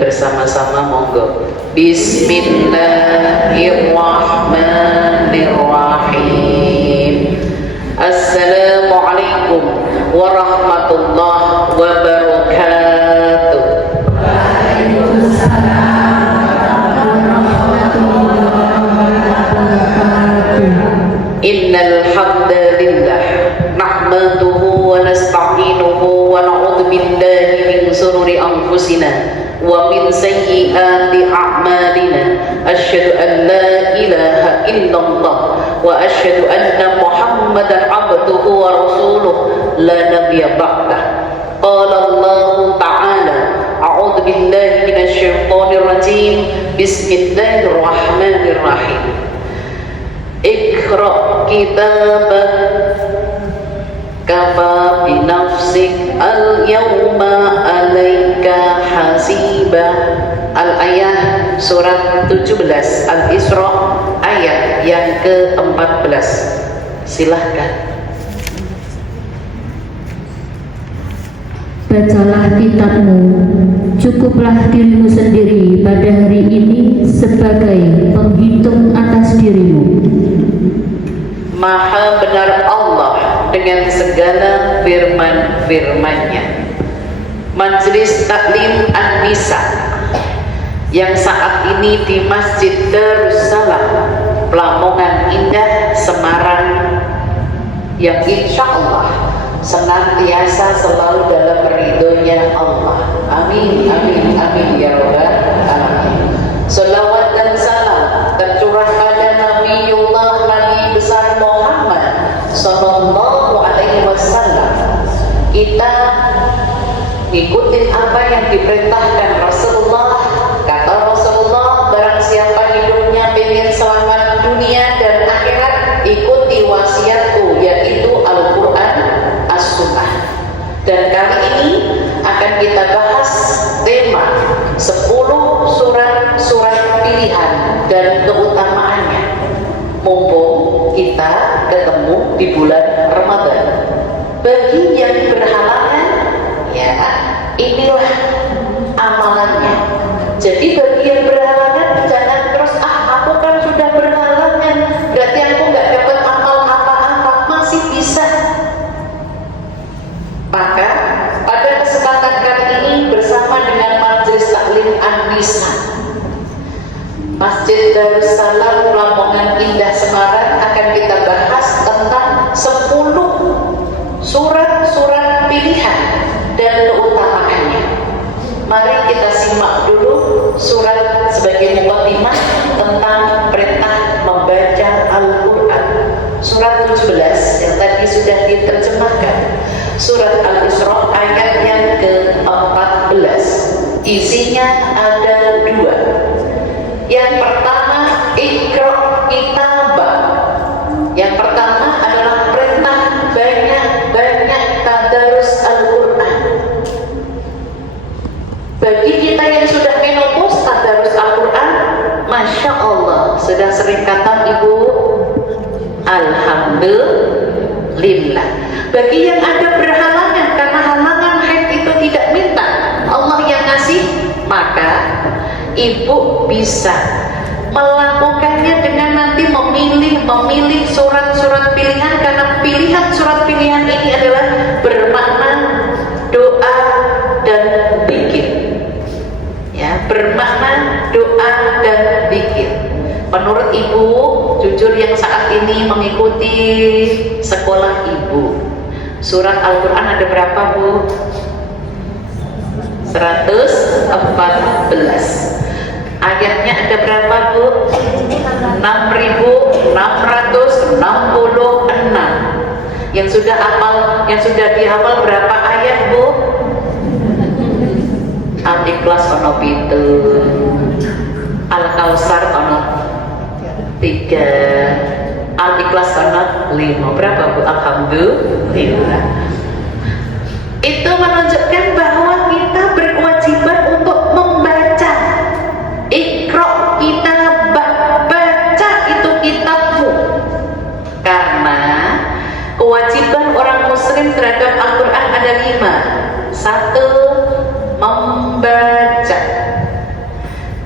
bersama-sama, monggo. Bismillahirrahmanirrahim. Assalamualaikum warahmatullahi wabarakatuh. Innal hamdalillah nahmaduhu wa nasta'inuhu wa na'udzu billahi min shururi anfusina wa min sayyiati a'malina. Asyhadu an la ilaha illallah wa asyhadu anna Muhammadan abduhu wa rasuluh la nabiyya ba'dah. Qala Allah ta'ala a'udzu billahi minasy syaithanir rajim. Bismillahirrahmanirrahim. Iqra kitabak kafa binafsik al-yawma alaika hasiba. Al-ayah surat 17 Al-Isra ayat yang ke-14. Silahkan. Bacalah kitabmu, cukuplah dirimu sendiri pada hari ini sebagai penghitung atas dirimu. Maha benar Allah dengan segala firman-firman-Nya. Majelis Taklim An-Nisa yang saat ini di Masjid Darussalam, Lamongan Indah, Semarang, yang insya Allah senantiasa selalu dalam ridhonya Allah. Amin, amin, amin ya rabbal alamin. Salawat dan salam tercurah pada Nabiullah Nabi besar Muhammad sallallahu alaihi wasallam. Kita ikutin apa yang diperintahkan Rasulullah. Kata Rasulullah, barang siapa hidupnya pengen selamat dunia dan akhirat, ikuti wasiatku, yaitu Al-Quran As-Sunnah. Dan kali ini akan kita bahas tema 10 surat pilihan dan keutamaannya, mumpung kita ketemu di bulan Ramadan. Bagi yang berhalangan, ya inilah amalannya. Jadi bagi yang berhalangan, jangan terus aku kan sudah berhalangan, berarti aku nggak dapat amal apa-apa. Masih bisa. Maka pada kesempatan kali ini bersama dengan Majelis Taklim An-Nisa Masjid Darussalam Lamongan Indah Semarang akan kita bahas tentang 10 surat pilihan dan keutamaannya. Mari kita simak dulu surat sebagai mukadimah tentang perintah membaca Al-Quran. Surat 17 yang tadi sudah diterjemahkan, surat Al-Isra ayat yang ke-14. Isinya ada 2. Yang pertama, Iqra kitabak. Yang pertama adalah perintah banyak-banyak tadarus Al-Quran. Bagi kita yang sudah menopos tadarus Al-Quran, Masya Allah, sudah sering kata Ibu, Alhamdulillah. Bagi yang ada berhalangan, karena halangan haid itu tidak minta, Allah yang ngasih, maka Ibu bisa melakukannya dengan nanti memilih surat-surat pilihan, karena pilihan surat pilihan ini adalah bermakna doa dan zikir. Ya, bermakna doa dan zikir. Menurut Ibu, jujur yang saat ini mengikuti sekolah Ibu, surat Al-Quran ada berapa, Bu? 114. Ayatnya ada berapa, Bu? 6.666. Yang sudah dihafal berapa ayat, Bu? Al-Ikhlas ono 7, Al-Kausar ono 3, Al-Ikhlas ono 5. Berapa, Bu? Alhamdulillah. Itu menunjukkan bahwa kita berkewajiban untuk membaca. Iqra kitabak, baca itu kitabmu. Karena kewajiban orang muslim terhadap Al-Quran ada 5. 1, membaca.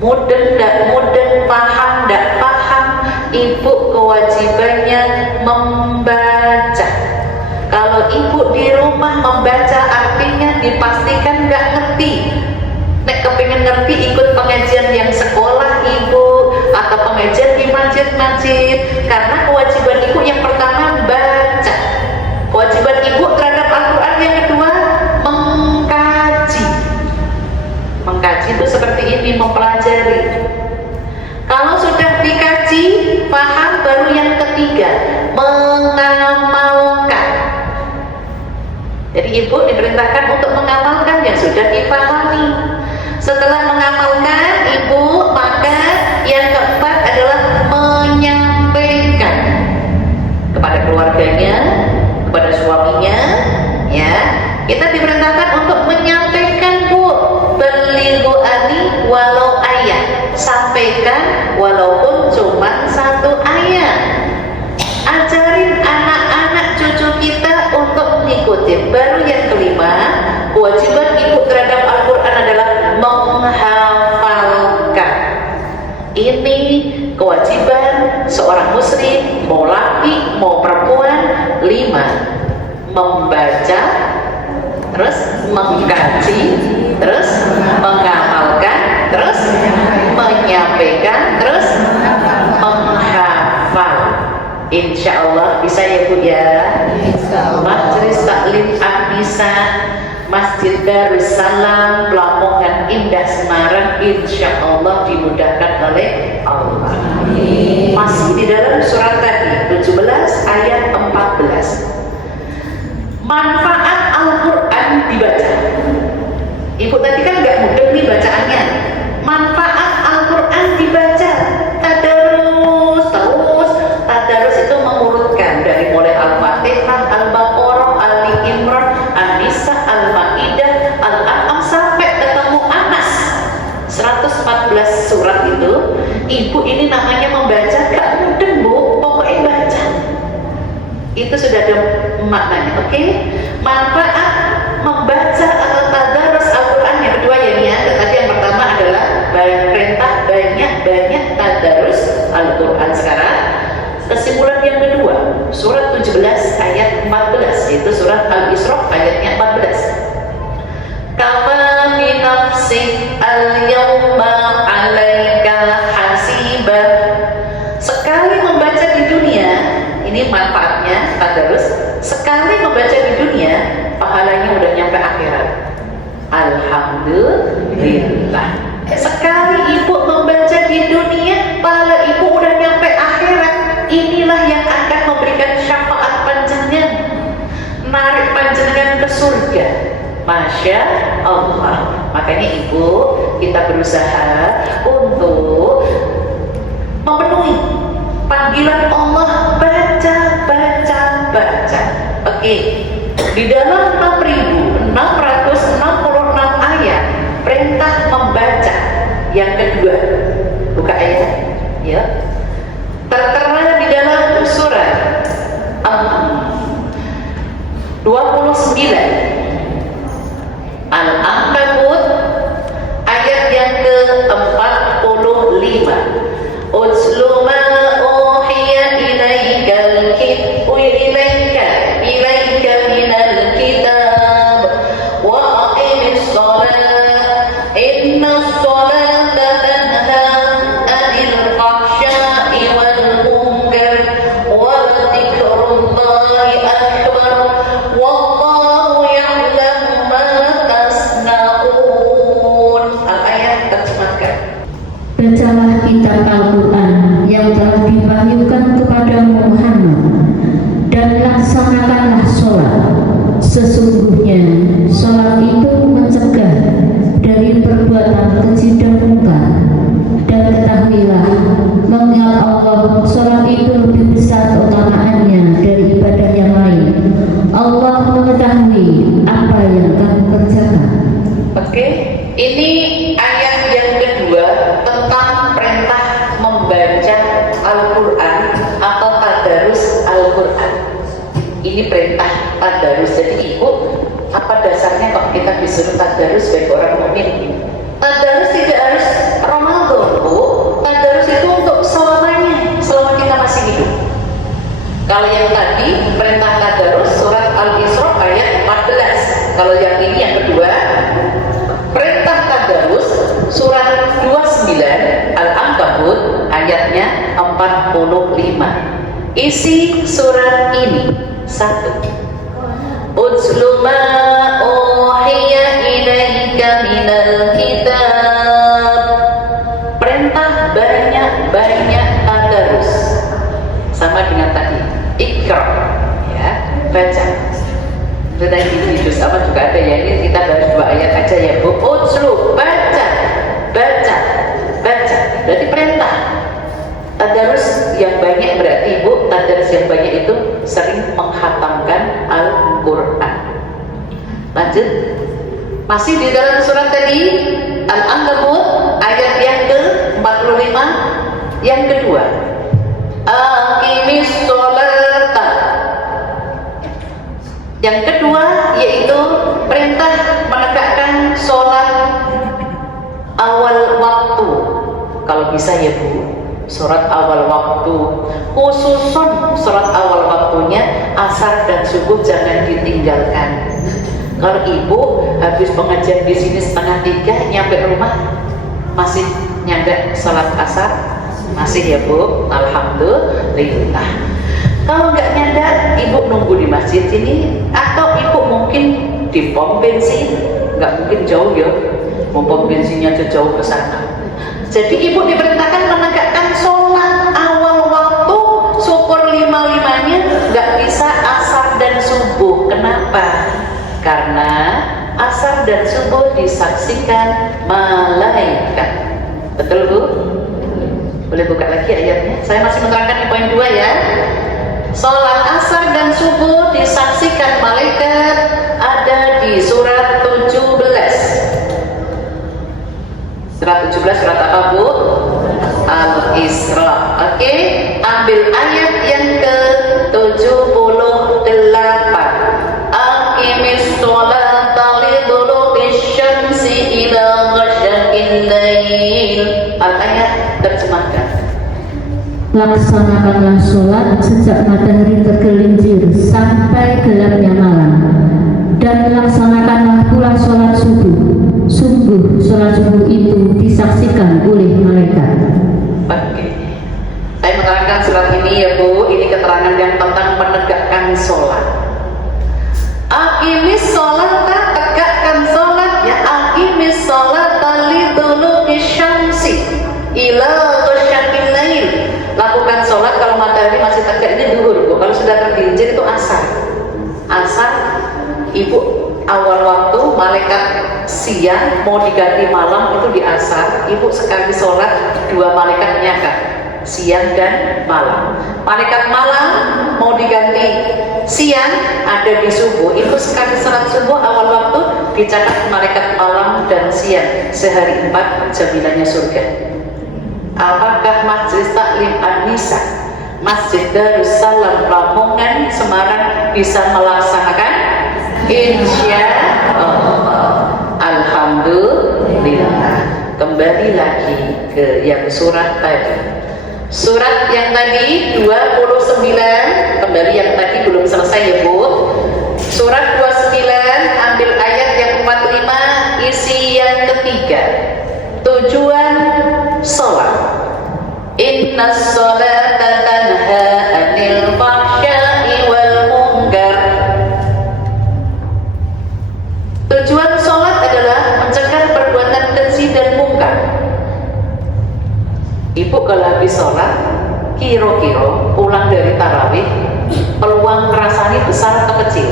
mudeng ndak mudeng, paham ndak paham, ibu kewajibannya membaca. Kalau ibu di rumah membaca artinya dipastikan nggak ngerti. Nek kepengen ngerti ikut pengajian yang sekolah ibu atau pengajian di masjid-masjid, karena kewajiban ibu yang pertama baca. Kewajiban ibu terhadap Al-Quran yang kedua mengkaji. Mengkaji itu seperti ini, mempelajari. Kalau sudah dikaji, paham, baru yang ketiga mengamalkan. Jadi ibu diperintahkan untuk mengamalkan yang sudah dipahami. Setelah mengamalkan ibu, maka yang keempat adalah menyampaikan kepada keluarganya, kepada suaminya, ya. Kita diperintahkan untuk menyampaikan, Bu. Belighu ani walau ayat. Sampaikan walaupun cuma satu ayat. Ajarin anak-anak cucu kita untuk mengikuti. Baru yang kelima, kewajiban ibu terhadap Al-Quran adalah menghafalkan. Ini kewajiban seorang muslim, mau laki mau perempuan. 5, membaca, terus mengkaji, terus mengamalkan, terus menyampaikan, terus menghafal. Insya Allah bisa ya Bu ya. Majelis Taklim An-Nisa Masjid Darussalam Lamongan Indah Semarang, insya Allah dimudahkan oleh Allah. Masih di dalam surat tadi 17 ayat 14. Manfaat Al-Quran dibaca. Ibu tadi kan nggak mudah nih bacaannya. Manfaat Al-Quran dibaca. Tadarus terus. Tadarus itu mengurutkan dari mulai Al-Fatihah, Al-Baqarah, Ali Imran, An-Nisa, Al-Maidah, Al-An'am sampai ketemu Anas. 114 surat itu. Ibu ini namanya membaca gak mudah Bu, pokoknya baca. Itu sudah ada maknanya, oke? Manfaat membaca atau tadarus Al-Quran yang kedua ya. Tadi yang pertama adalah perintah banyak-banyak tadarus Al-Quran. Sekarang kesimpulan yang kedua, surat 17 ayat 14, yaitu surat Al-Isra ayatnya 14. Kama bi nafsik al-yawma 'alaika hasibah. Sekali membaca di dunia, ini manfaatnya tadarus. Sekali membaca di dunia, pahalanya udah nyampe akhirat. Alhamdulillah. Sekali ibu membaca di dunia, pahala ibu udah nyampe akhirat. Inilah yang akan memberikan syafaat panjenengan, narik panjenengan ke surga. Masya Allah. Makanya ibu, kita berusaha untuk memenuhi panggilan Allah, baca. Oke. Di dalam 6.666 ayat perintah membaca. Yang kedua, buka ayat ya. Tertera di dalam surat 29 Al-Ankabut ayat yang ke-45. Utslu ma uhiya ilaikal ilaika minal kitab wa aqimis shalah innas salata tanha 'anil fahsya'i wal munkar wa dzikrullahi akbar wallahu ya'lamu ma tasna'un. Al-ayat terjemahkan. Bacalah kitab Al-Quran yang telah diwahyukan kepadamu Muhammad, dan laksanakanlah sholat. Sesungguhnya sholat itu mencegah dari perbuatan keji dan mungkar. Dan ketahuilah, mengingat Allah, sholat itu lebih besar keutamaannya dari ibadah yang lain. Allah mengetahui apa yang kamu kerjakan. Oke, ini ayat yang kedua tentang perintah membaca Al-Quran atau tadarus Al-Quran. Ini perintah tadarus. Jadi ibu, apa dasarnya kok kita disuruh tadarus sebagai orang mukmin? Tadarus tidak harus Ramadan. Kalau yang tadi perintah tadarus surat Al-Isra ayat 14. Kalau yang ini yang kedua perintah tadarus surat 29 Al-Ankabut ayatnya 45. Isi surat ini: 1. Utslu ma uhiya ilaika minal kitab. Perintah banyak-banyak tadarus. Sama dengan tadi, ikra, ya, baca. Itu tadi di juz apa juga ada ya, ini kita bahas 2 ayat aja ya Bu. Utslu, baca. Berarti perintah. Tadarus yang banyak berarti Bu, tadarus yang banyak itu sering menghatamkan Al-Quran. Lanjut. Masih di dalam surat tadi Al-Ankabut ayat yang ke-45 yang kedua. Aqimis sholata. Yang kedua yaitu perintah menegakkan sholat awal waktu. Kalau bisa ya Bu, sholat awal waktu, khususon sholat awal waktunya asar dan subuh jangan ditinggalkan. Kalau ibu habis pengajian di sini 2:30 nyampe rumah masih nyanda sholat asar, masih ya Bu, alhamdulillah. Kalau nggak nyanda, ibu nunggu di masjid ini, atau ibu mungkin di pom bensin, nggak mungkin jauh ya, mau pom bensinnya aja jauh ke sana. Jadi ibu diperintahkan menegakkan sholat awal waktu, syukur 5-5-nya nggak bisa asar dan subuh. Kenapa? Karena asar dan subuh disaksikan malaikat. Betul Bu? Boleh buka lagi ayatnya? Saya masih menerangkan di poin 2 ya. Sholat asar dan subuh disaksikan malaikat ada di surat 17. Surat 17 surat apa Bu? Al-Isra. Oke, ambil ayat yang ke-78. Aqimis sholata liduluki syamsi ila ghasaqil lail. Al-ayat terjemahkan. Laksanakanlah sholat sejak matahari tergelincir sampai gelapnya malam, dan laksanakanlah pula sholat subuh. Sungguh sholat subuh itu disaksikan oleh malaikat. Oke, saya menerangkan surat ini ya Bu. Ini keterangan yang tentang menegakkan sholat. Aqimis sholat, tegakkan sholat ya. Aqimis sholat liduluki syamsi ila ghasaqil lail. Lakukan sholat kalau matahari masih tegak, ini duhur Bu. Kalau sudah tergelincir itu asar. Asar, ibu awal waktu, malaikat siang mau diganti malam itu di asar. Ibu sekali sholat 2 malaikat nyakat, siang dan malam. Malaikat malam mau diganti siang ada di subuh. Ibu sekali sholat subuh awal waktu dicatat malaikat malam dan siang. Sehari 4 jaminannya surga. Apakah Majelis Taklim An-Nisa, Masjid Darussalam Lamongan Semarang bisa melaksanakan? Insya Allah. Alhamdulillah. Kembali lagi ke yang surat tadi. Surat yang tadi 29, kembali yang tadi belum selesai ya Bu. Surat 29 ambil ayat yang 45, isi yang ketiga. Tujuan sholat. Inna sholata tanha anil fahsya'i wal munkar. Tujuan sholat adalah mencegah perbuatan keji dan mungkar. Ibu kalau habis sholat, kira-kira pulang dari tarawih, peluang ngerasani besar atau kecil?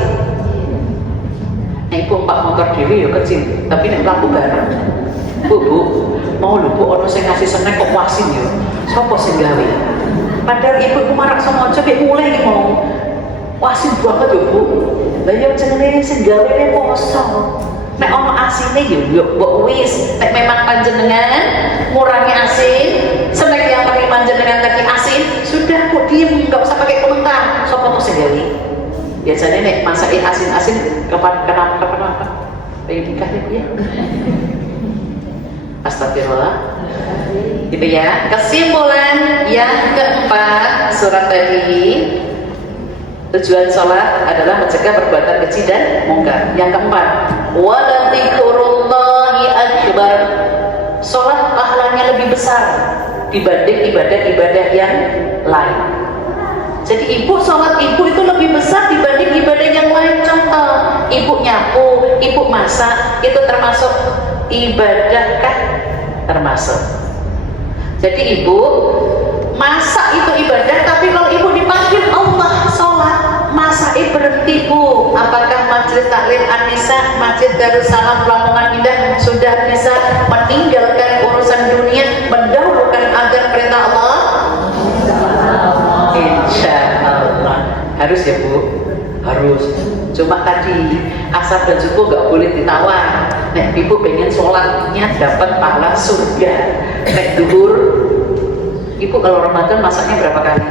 Nah, ibu empat motor dewi ya kecil, tapi nek mlaku bareng. Bu, mau lho Bu, ono sing ngasih snack kok wasin ya. Sopo sing gawe? Padahal ibu marak sama aja mek mulai iki mau. Wasin banget ya Bu. Lah yo jenenge sing gawe ne poso. Nek ono asine yo mbok wis, nek memang panjenengan ngurangi asin, snack yang paling panjenengan tadi asin, sudah kok diem, enggak usah pakai komentar. Sopo sing gawe? Biasanya nek masakin asin-asin kenapa? Pengen nikah ya Bu ya? Astagfirullah. Gitu ya. Kesimpulan yang keempat surat tadi, Tujuan sholat adalah mencegah perbuatan keji dan mungkar. Yang keempat, wala dzikrullahi akbar. Sholat pahalanya lebih besar dibanding ibadah-ibadah yang lain. Jadi ibu sholat ibu itu lebih besar dibanding ibadah yang lain. Contoh, ibu nyapu, ibu masak, itu termasuk ibadah kan? Termasuk. Jadi ibu masak itu ibadah, tapi kalau ibu dipanggil Allah sholat, masa berhenti bu? Apakah Majelis Taklim An-Nisa, Masjid Darussalam Lamongan Indah sudah bisa meninggalkan urusan dunia, mendahulukan agar perintah Allah? Insya Allah harus ya bu, harus. Cuma tadi asar dan subuh nggak boleh ditawar. Nek ibu pengen sholatnya dapat pahala surga. Nek duhur, ibu kalau Ramadan masaknya berapa kali?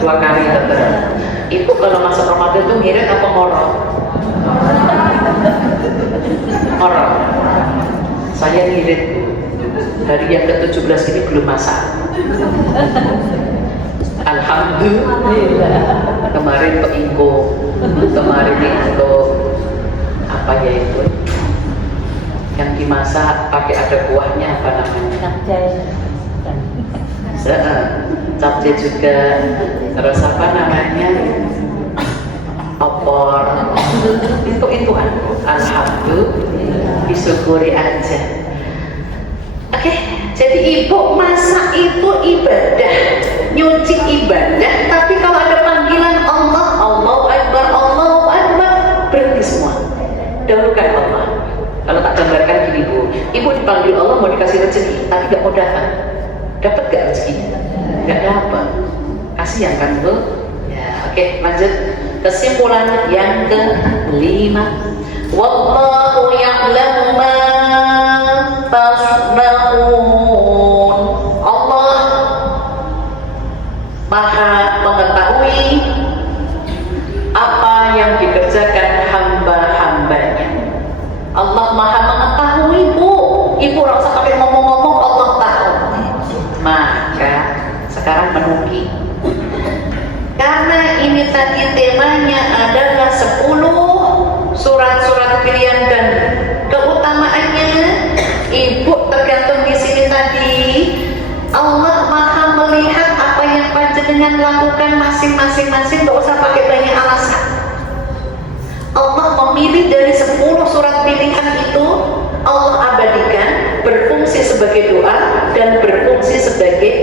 2 kali tetap. Ibu kalau masuk Ramadan tuh ngirit apa ngorok? Ngorok. Saya ngirit bu. Dari yang ke-17 ini belum masak. Alhamdulillah. Kemarin ke Ingko, kemarin itu apa ya itu yang dimasak pakai ada kuahnya apa namanya? Capcay juga. Terus apa namanya? Opor. Itu alhamdulillah, disyukuri aja. Oke, jadi ibu masak itu ibadah, nyuci ibadah, tapi kalau ada panggilan Allah, Allahu Akbar, berhenti semua. Dahulukan Allah. Kalau tak gambarkan gini bu, ibu dipanggil Allah mau dikasih rezeki, tapi gak mau datang. Dapat gak rezekinya? Gak dapat. Kasihan kan bu? Ya, oke, lanjut. Kesimpulan yang ke-5. Wallahu ya'lamu ma tasna'un. Allah Maha mengetahui apa yang dikerjakan hamba-hambanya. Allah Maha mengetahui bu. Ibu gak usah pakai ngomong-ngomong, Allah tahu. Maka sekarang menuki. Karena ini tadi temanya adalah 10 surat-surat pilihan dan keutamaannya, ibu tergantung di sini tadi. Allah Maha melihat apa yang panjenengan lakukan masing-masing, gak usah pakai banyak alasan. Allah memilih dari 10 surat pilihan itu, Allah abadikan, berfungsi sebagai doa dan berfungsi sebagai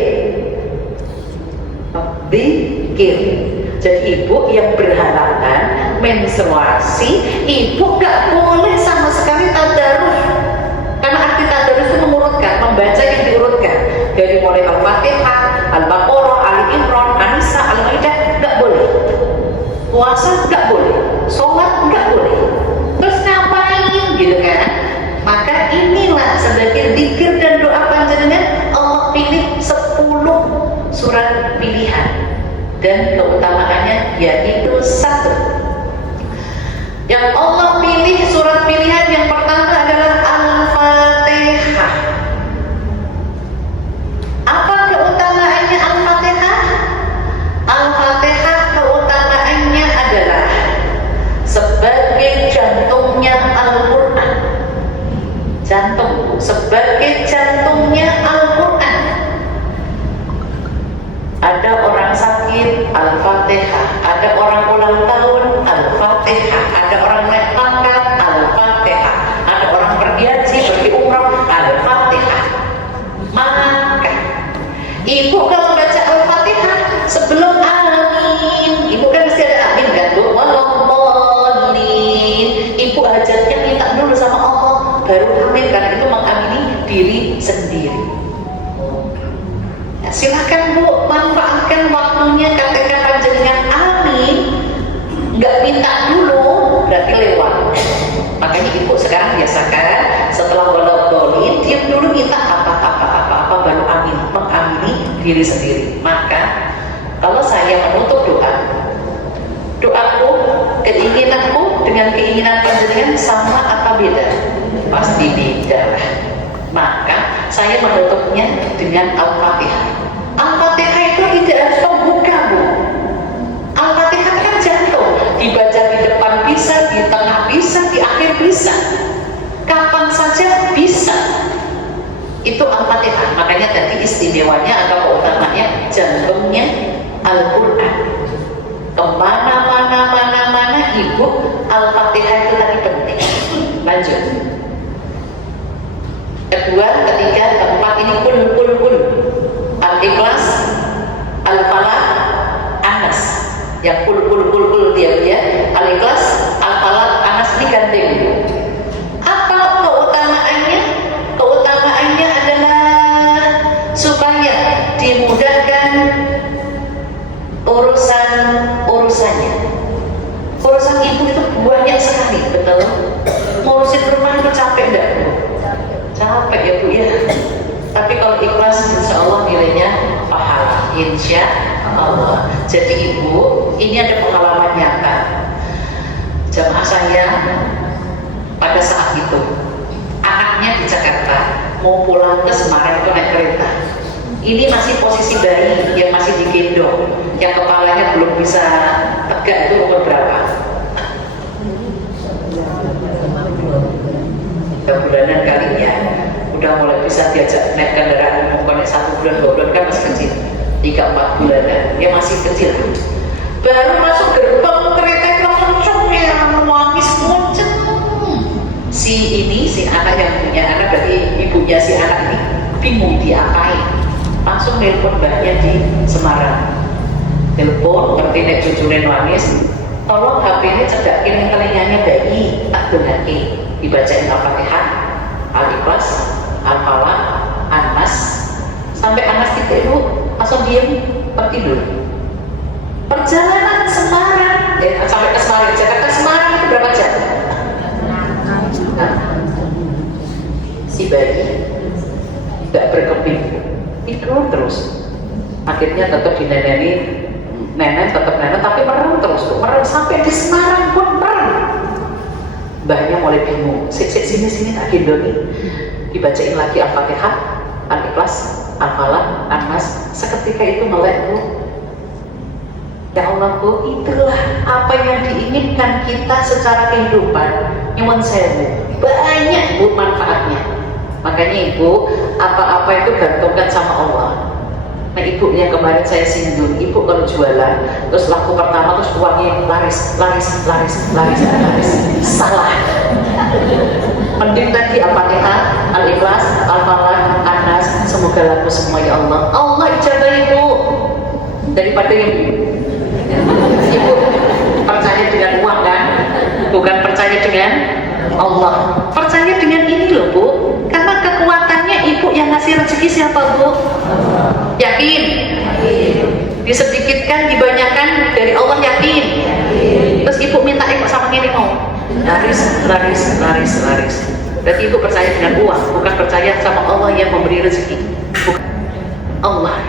zikir. Jadi ibu yang berhalangan menstruasi, ibu gak boleh sama sekali tadarus. Karena arti tadarus itu mengurutkan, membaca yang diurutkan dari mulai Al-Fatihah, Al-Baqarah, Ali Imran, An-Nisa, Al-Maidah, gak boleh. Puasa gak boleh, sholat gak boleh. Terus ngapain gitu kan? Maka inilah sebagai zikir dan doa panjenengan, Allah pilih 10 surat pilihan. Dan keutamaannya yaitu 1. Yang Allah pilih surat pilihan yang pertama adalah Al-Fatihah. Apa keutamaannya Al-Fatihah? Al-Fatihah keutamaannya adalah sebagai jantungnya Al-Quran. Jantung, sebagai jantungnya Al-Quran. Ada orang sakit, Al-Fatihah. Ada orang ulang tahun, Al-Fatihah. Ada orang naik pangkat, Al-Fatihah. Ada orang pergi haji, pergi umrah, Al-Fatihah. Maka ibu kalau baca Al-Fatihah sebelum amin, ibu kan mesti ada amin kan bu? Walaupun ibu hajatnya minta dulu sama Allah, baru amin, karena itu mengamini diri sendiri. Silakan bu, manfaatkan waktunya, katakan panjenengan amin, nggak minta dulu berarti lewat. Makanya ibu sekarang biasakan setelah walaupun diam dulu, minta apa baru amin, mengamini diri sendiri. Maka kalau saya menutup doaku, keinginanku dengan keinginan panjenengan sama atau beda? Pasti beda. Maka saya menutupnya dengan Al-Fatihah. Al-Fatihah itu bisa, kapan saja bisa. Itu Al-Fatihah. Makanya tadi istimewanya atau utamanya jantungnya Al-Quran. Kemana-mana ibu, Al-Fatihah itu tadi penting. Lanjut. Kedua, ketiga, keempat ini kul. Al-Ikhlas, Al-Falaq, An-Nas. Yang kul dia. Al-Ikhlas, Al-Falaq, An-Nas ini gandeng. Apa keutamaannya? Keutamaannya adalah supaya dimudahkan urusannya. Urusan ibu itu banyak sekali, betul? Ngurusin rumah itu capek enggak? Capek ya Bu ya. Tapi kalau ikhlas, insya Allah nilainya pahala, insya Allah. Jadi ibu, ini ada pengalaman nyata. Jamaah saya pada saat itu, anaknya di Jakarta mau pulang ke Semarang itu naik kereta. Ini masih posisi bayi yang masih digendong, yang kepalanya belum bisa tegak, itu umur berapa? 3 bulanan kali ya. Udah mulai bisa diajak naik kendaraan umum, kalau 1 bulan 2 bulan kan masih kecil, 3-4 bulanan ya masih kecil. Baru masuk gerbang kereta langsung comel, nangis monceng. Si anak yang punya anak, dari ibunya si anak ini bingung diapain, langsung nelpon mbaknya di Semarang. Telepon, ngerti nek cucunya nangis, tolong HP-nya cedakin telinganya bayi, tak dongake, dibacain Al-Fatihah, Al-Ikhlas, Al-Falaq, An-Nas, sampai An-Nas itu langsung diem, tertidur. Perjalanan Semarang, sampai ke Semarang, Jakarta Semarang itu berapa jam? Si bayi tidak berkeping, tidur terus. Akhirnya tetap dineneni, nenek tetap nenek, tapi merem terus, merem sampai di Semarang pun merem. Mbahnya mulai bingung, sini tak gendongin. Dibacain lagi Al-Fatihah, Al-Ikhlas, Al-Falaq, An-Nas. Seketika itu melek Bu. Ya Allah Bu, itulah apa yang diinginkan kita secara kehidupan. Nyuwun sewu, banyak Bu manfaatnya. Makanya Ibu, apa-apa itu gantungkan sama Allah. Nah Ibu yang kemarin saya singgung, Ibu kalau jualan, terus laku pertama terus uangnya laris. Salah. Mending tadi Al-Fatihah, Al-Ikhlas, Al-Falaq, An-Nas, semoga laku semua ya Allah. Allah ijabah Ibu. Daripada yang Ibu percaya dengan uang kan, bukan percaya dengan Allah. Percaya dengan ini loh Bu, karena kekuatannya Ibu yang ngasih rezeki siapa Bu? Yakin? Disedikitkan, dibanyakan dari Allah, yakin? Terus Ibu minta sama ini mau laris. Berarti Ibu percaya dengan uang, bukan percaya sama Allah yang memberi rezeki. Bukan. Allah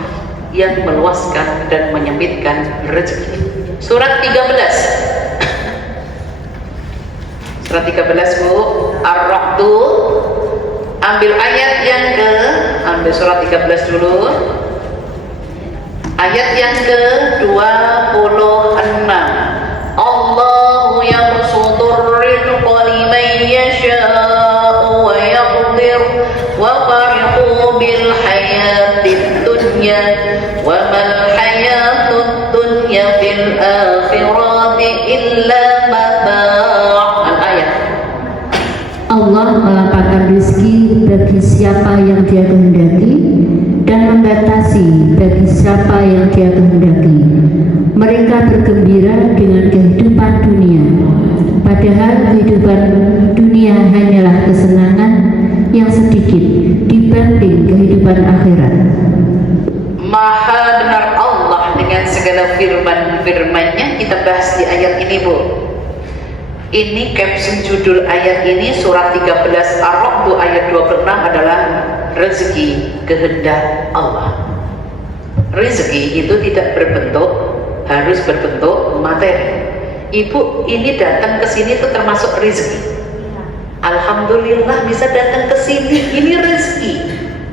yang meluaskan dan menyempitkan rezeki. Surat 13. Surat 13 Bu, Ar-Ra'd. Ambil ayat yang ambil surat 13 dulu. Ayat yang ke-26. Allahu yabsutur rizqa liman yasha'u wa yaqdir wa farihu bil hayatid dunya wa mal hayatud dunya fil akhirati illa mata'. Al-ayat. Allah melapangkan rezeki bagi siapa yang Dia kehendaki dan membatasi bagi siapa yang Dia kehendaki. Mereka bergembira dengan kehidupan dunia, padahal kehidupan dunia hanyalah kesenangan yang sedikit dibanding kehidupan akhirat. Maha benar Allah dengan segala firman-firmannya. Kita bahas di ayat ini Bu. Ini caption judul ayat ini surat 13 Ar-Ra'd ayat 26 adalah rezeki kehendak Allah. Rezeki itu tidak harus berbentuk materi. Ibu ini datang ke sini itu termasuk rezeki. Alhamdulillah bisa datang ke sini, ini rezeki.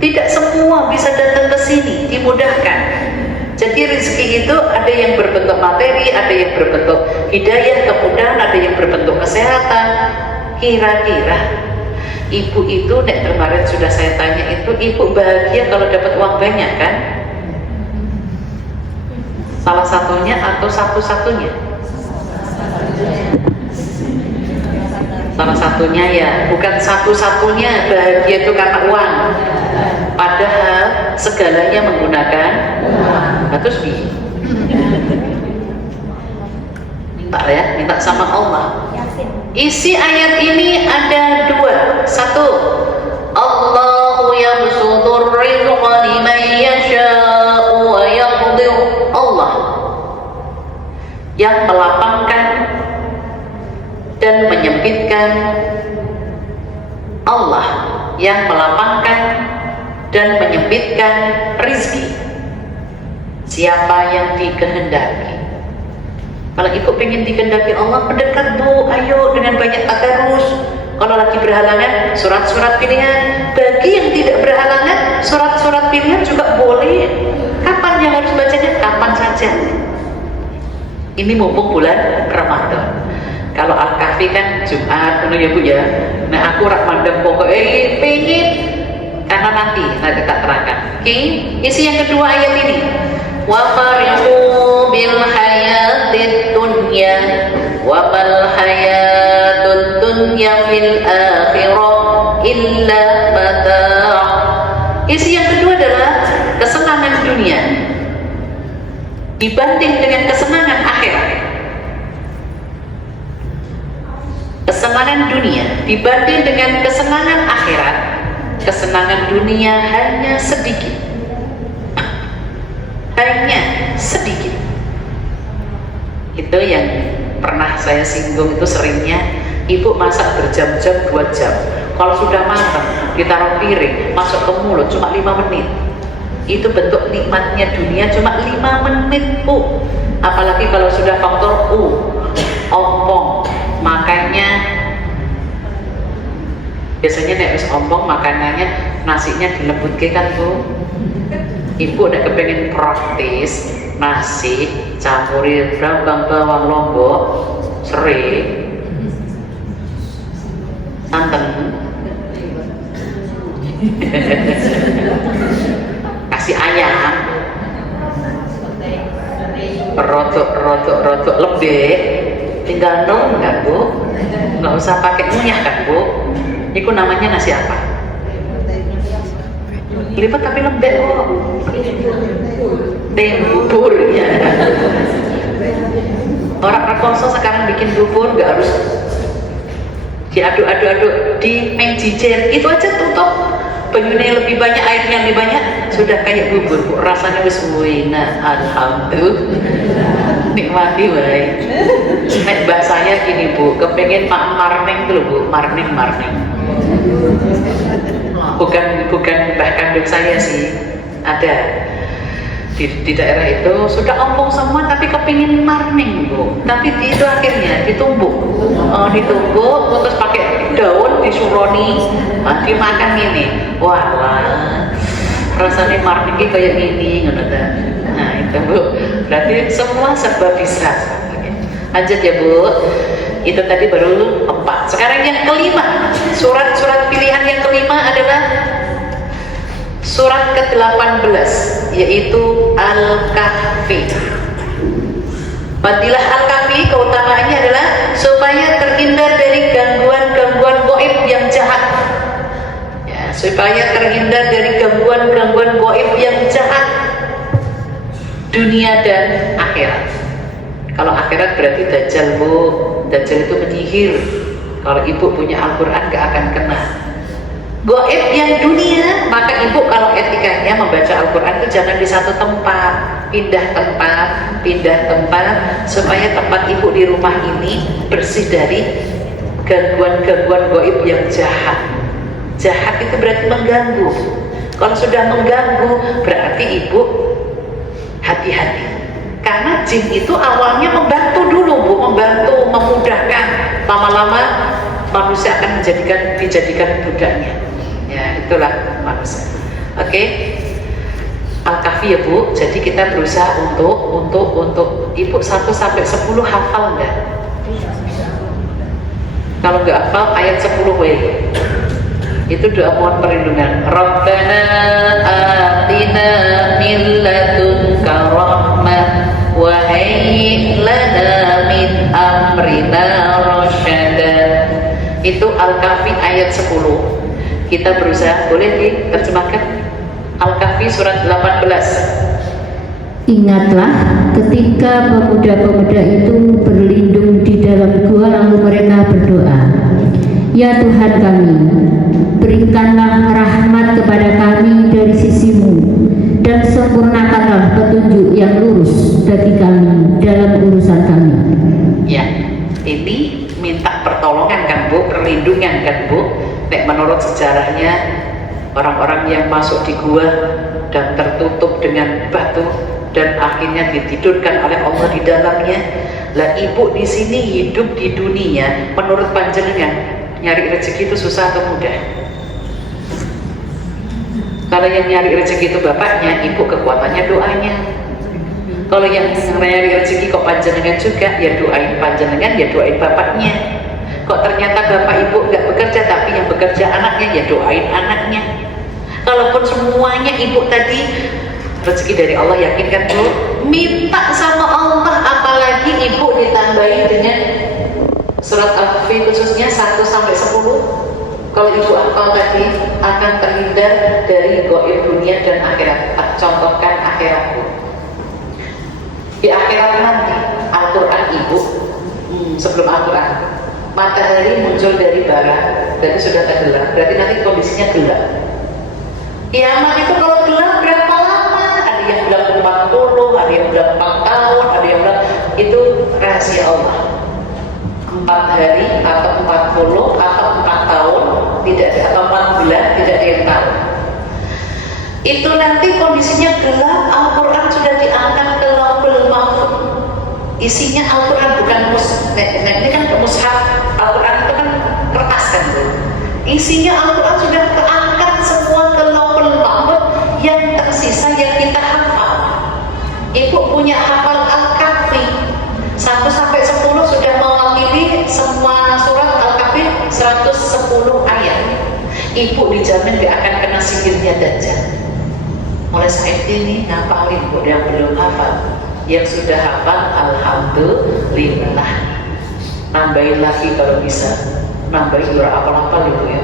Tidak semua bisa datang ke sini, dimudahkan. Jadi rezeki itu ada yang berbentuk materi, ada yang berbentuk hidayah, kemudahan, ada yang berbentuk kesehatan. kira-kira ibu itu, kemarin sudah saya tanya itu, ibu bahagia kalau dapat uang banyak kan? Salah satunya atau satu-satunya? Salah satunya ya, bukan satu-satunya bahagia itu karena uang. Padahal segalanya menggunakan uang. Terus minta ya, minta sama Allah. Isi ayat ini ada dua. Satu, Allahu yabsutur rizqa liman yasha'u wa yaqdir. Allah yang melapangkan dan menyempitkan. Allah yang melapangkan dan menyempitkan rizki siapa yang dikehendaki. Kalau ibu pengen dikehendaki Allah, mendekat bu, ayo dengan banyak tadarus. Kalau lagi berhalangan, surat-surat pilihan. Bagi yang tidak berhalangan, surat-surat pilihan juga boleh. Kapan yang harus bacanya? Kapan saja. Ini mumpung bulan Ramadan. Kalau Al-Kahfi kan Jumat, ya bu ya. Nah aku rak mandang pokoknya pengen, karena nanti tak terangkan. Oke, isi yang kedua ayat ini. Wa farihu bil hayatid dunya wa mal hayatud dunya fil akhirah illa mata'. Isi yang kedua adalah kesenangan dunia dibanding dengan kesenangan akhirat. Kesenangan dunia dibanding dengan kesenangan akhirat. Kesenangan dunia hanya sedikit, hanya sedikit. Itu yang pernah saya singgung, itu seringnya ibu masak berjam-jam, 2 jam. Kalau sudah matang, ditaruh piring, masuk ke mulut cuma 5 menit. Itu bentuk nikmatnya dunia, cuma 5 menit bu. Apalagi kalau sudah faktor ompong, makannya biasanya nek wis ompong makanannya, nasinya dilembutke kan bu. Ibu udah kepengen praktis, nasi campuri bawang lombok, serai, santan, kasih ayam, rotok lembek, tinggal nol kan bu, nggak usah pakai minyak kan bu. Itu namanya nasi apa? Lipat tapi lembek kok. Bubur ya. Orang rekonso sekarang bikin bubur nggak harus diaduk-aduk di menjijer, itu aja tutup. Banyunya lebih banyak, airnya lebih banyak, sudah kayak bubur. Rasanya wis enak, alhamdulillah. Nikmati baik. Nek mbak saya gini bu, kepengen mak marning dulu bu, marning. Bukan mbak kandung saya sih, ada di daerah itu sudah ompong semua tapi kepingin marning bu, tapi itu akhirnya ditumbuk, terus pakai daun disuroni, dimakan ini, wah rasanya marning kayak gini, nah itu bu, berarti semua serba bisa. Lanjut ya bu. Itu tadi baru 4. Sekarang yang kelima, surat-surat pilihan yang kelima adalah surat ke-18, yaitu Al-Kahfi. Fadilah Al-Kahfi keutamaannya adalah supaya terhindar dari gangguan-gangguan gaib yang jahat. Ya, supaya terhindar dari gangguan-gangguan gaib yang jahat dunia dan akhirat. Kalau akhirat berarti Dajjal bu. Dajjal itu menyihir. Kalau ibu punya Al-Quran gak akan kena. Gaib yang dunia, maka ibu kalau etikanya membaca Al-Quran itu jangan di satu tempat, pindah tempat supaya tempat ibu di rumah ini bersih dari gangguan-gangguan gaib yang jahat. Jahat itu berarti mengganggu. Kalau sudah mengganggu berarti ibu hati-hati. Karena jin itu awalnya membantu dulu bu, membantu, memudahkan. Lama-lama manusia akan dijadikan budaknya. Ya itulah manusia. Oke. Al-Kahfi ya bu. Jadi kita berusaha untuk ibu 1 sampai 10 hafal enggak? Kalau nggak hafal ayat 10 we. Itu doa mohon perlindungan. Rabbana atina min ladunka rahmah wa hayyi lana min amrina rasyada. Itu Al-Kahfi ayat 10. Kita berusaha, boleh diterjemahkan? Al-Kahfi surat 18. Ingatlah ketika pemuda-pemuda itu berlindung di dalam gua lalu mereka berdoa, ya Tuhan kami, berikanlah rahmat kepada kami dari sisimu dan sempurnakanlah petunjuk yang lurus bagi kami dalam urusan kami. Ya, ini minta pertolongan kan Bu, perlindungan kan Bu. Nek menurut sejarahnya orang-orang yang masuk di gua dan tertutup dengan batu dan akhirnya ditidurkan oleh Allah di dalamnya. Lah ibu di sini hidup di dunia, menurut panjenengan nyari rezeki itu susah atau mudah? Kalau yang nyari rezeki itu bapaknya, ibu kekuatannya doanya. Kalau yang nyari rezeki kok panjenengan juga, ya doain panjenengan, ya doain bapaknya. Kok ternyata bapak ibu nggak bekerja, tapi yang bekerja anaknya, ya doain anaknya. Kalaupun semuanya ibu tadi rezeki dari Allah, yakin kan Bu? Minta sama Allah, apalagi ibu ditambahin dengan surat Al-Kahfi khususnya 1-10. Kalau ibu hafal tadi akan terhindar dari gaib dunia dan akhirat. Contohkan akhiratku. Di akhirat nanti Al-Quran ibu, sebelum Al-Quran, matahari muncul dari barat, berarti sudah tenggelam, berarti nanti kondisinya gelap. Kiamat itu kalau gelap berapa lama? Ada yang bilang 40, ada yang bilang 4 tahun, ada yang bilang itu rahasia Allah. 4 hari atau 40 atau 4 tahun tidak ada, atau 4 bulan tidak ada yang tahu. Itu nanti kondisinya gelap, Al-Quran sudah diangkat ke Lauhul Mahfuz. Isinya Al-Quran bukan ini kan mushaf. Al-Quran itu kan kertas kan Bu. Isinya Al-Quran sudah terangkat semua ke Lauhul Mahfuz, yang tersisa yang kita hafal. Ibu punya hafal Al-Kahfi 1-10 sudah mewakili semua surat Al-Kahfi 110 ayat. Ibu dijamin gak akan kena sihirnya Dajjal. Mulai saat ini ngapalin Bu yang belum hafal. Yang sudah hafal alhamdulillah. Nambahin lagi kalau bisa. Nambahin surah apa-apa Ibu ya.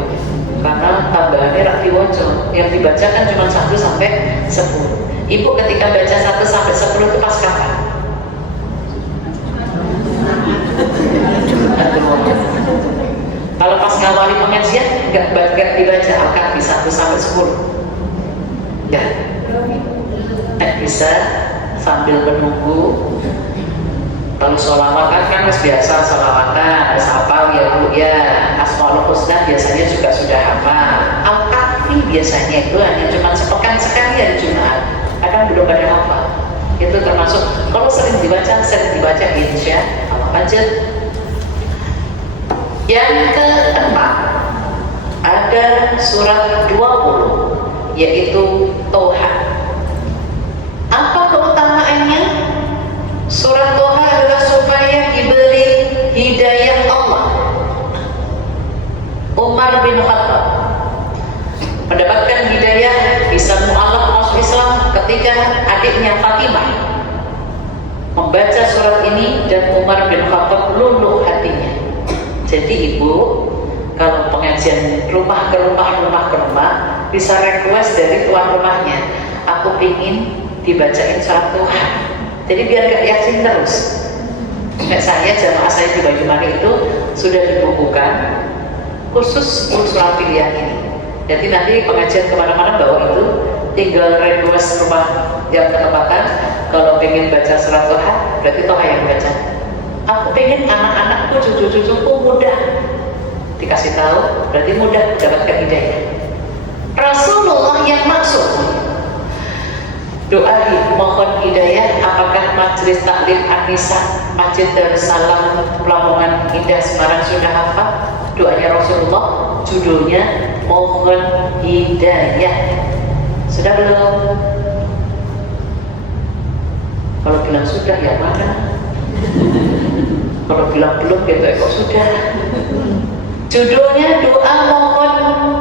Karena tambahannya rak diwoco. Yang dibacakan cuma 1-10. Ibu ketika baca 1-10 itu pas kapan? Kalau pas ngawali pengajian nggak dibaca Al-Kahfi 1-10. Ya, bisa sambil menunggu. Lalu sholawat kan biasa sholawatan, hafal ya Bu ya. Asmaul Husna biasanya juga sudah hafal. Al-Kahfi biasanya itu hanya cuma sepekan sekali hari Jumat. Kadang belum ada hafal. Itu termasuk kalau sering dibaca insya Allah. Lanjut. Yang keempat ada surat 20 yaitu Toha. Apa keutamaannya? Surat Toha adalah supaya diberi hidayah Allah. Umar bin Khattab mendapatkan hidayah bisa mu'alaf masuk Islam ketika adiknya Fatimah membaca surat ini dan Umar bin Khattab luluh hatinya. Jadi ibu kalau pengajian rumah ke rumah bisa request dari tuan rumahnya, aku pingin dibacain surat Toha. Jadi biar gak yakin terus. Kayak saya, jamaah saya di Banyumanik itu sudah dibukukan khusus surat pilihan ini. Jadi nanti pengajian kemana-mana bawa itu, tinggal request rumah yang ketempatan. Kalau pengen baca surat Toha, berarti Toha yang baca. Aku pengen anak-anakku, cucu-cucuku mudah. Dikasih tahu, berarti mudah mendapatkan hidayah. Rasulullah yang masuk doa mohon hidayah. Apakah majelis taklim An-Nisa, Masjid Darussalam, Lamongan Indah Semarang sudah hafal doanya Rasulullah? Judulnya mohon hidayah. Sudah belum? Kalau bilang sudah ya mana? Kalau bilang belum, gitu kok sudah. Judulnya doa mohon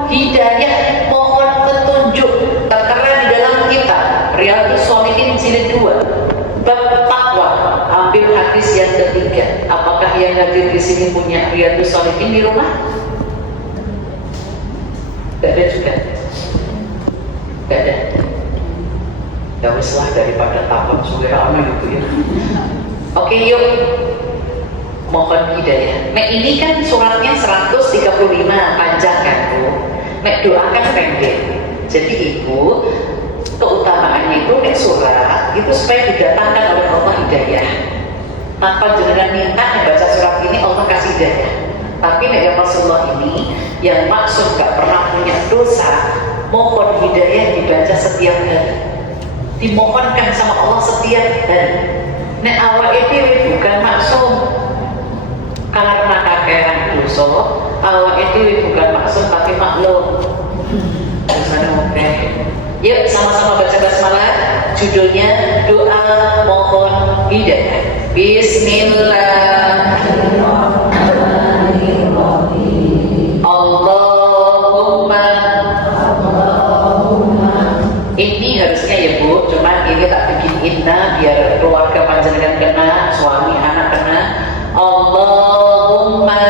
hidayah, mohon petunjuk. Tertera di dalam kitab Riyadhus Shalihin jilid 2 bab takwa, ambil hadis yang ketiga. Apakah yang hadir di sini punya Riyadhus Shalihin di rumah? Gak ada juga. Gak ada. Ya wis lah, daripada takut suara gitu ya. Oke, yuk. Mohon hidayah. Nek ini kan suratnya 135 panjang kan, Bu. Nek doa kan pendek. Jadi Ibu, keutamaannya itu nek surat itu supaya didatangkan oleh Allah hidayah. Tanpa jenengan minta baca surat ini Allah kasih hidayah. Tapi nek ya Rasulullah ini yang maksud gak pernah punya dosa, mohon hidayah dibaca setiap hari, dimohonkan sama Allah setiap hari. Nek awak itu bukan maksum karena kakeran dosa, awak itu bukan maksum tapi maklum. Oke. Yuk sama-sama baca basmalah. Judulnya doa mohon hidayah. Bismillah. Allahumma. Ini harusnya ya Bu, cuma ini tak bikin inna biar keluarga panjenengan kena, suami anak kena. Allahumma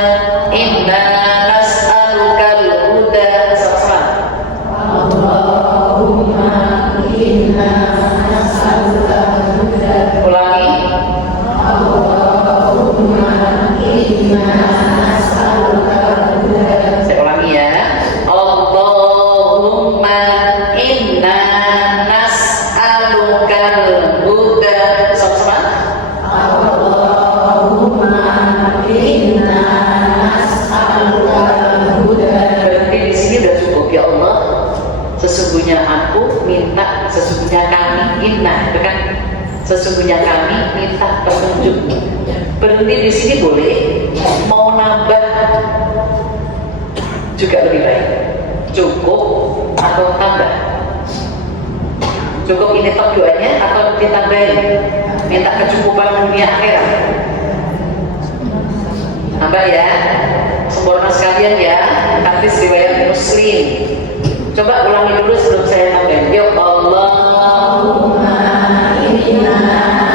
inna nas'alukal huda. Sama-sama. Allahumma inna nas'alukal huda. Ulangi. Allahumma inna nas'alukal huda. Saya ulangi ya. Allahumma inna nas'alukal huda. Sama-sama. Allahumma inna nas'alukal huda. Berarti di sini udah cukup ya Allah. Sesungguhnya aku minta, sesungguhnya kami inna, kan? Sesungguhnya kami minta petunjuk. Berhenti di sini boleh, mau nambah juga lebih baik. Cukup atau tambah? Cukup ini top doanya atau ditambahin? Minta kecukupan dunia akhirat. Tambah ya, sempurna sekalian ya. Hadis riwayat Muslim. Coba ulangi dulu sebelum saya tambahin. Yuk, Allahumma inna